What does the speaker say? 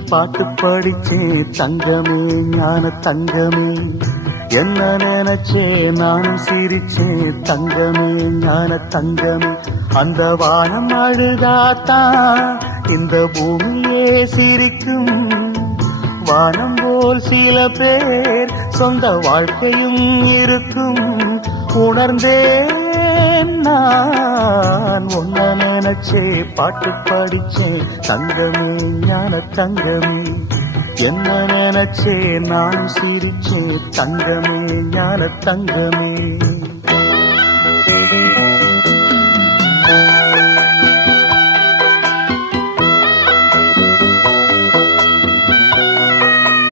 பாட்டு படிச்சேன் தங்கமே ஞான தங்கமே. என்ன நினைச்சே நானும் சிரிச்சேன் தங்கமே ஞான தங்கமே. அந்த வானம் அழுதாத்தான் இந்த பூமியே சிரிக்கும். வானம் போல் சில பேர் சொந்த வாழ்க்கையும் இருக்கும். உணர்ந்தேன் நான் உன்ன நினைச்சே பாட்டு படிச்சேன் தங்கமே ஞான தங்கமே. என்ன நினைச்சே நான் சிரிச்சேன் தங்கமே ஞான தங்கமே.